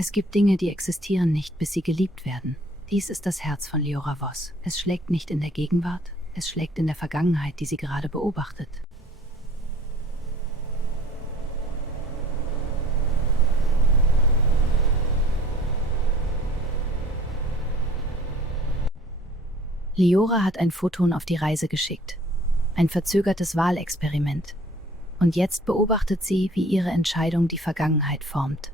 Es gibt Dinge, die existieren nicht, bis sie geliebt werden. Dies ist das Herz von Liora Voss. Es schlägt nicht in der Gegenwart, es schlägt in der Vergangenheit, die sie gerade beobachtet. Liora hat ein Photon auf die Reise geschickt. Ein verzögertes Wahlexperiment. Und jetzt beobachtet sie, wie ihre Entscheidung die Vergangenheit formt.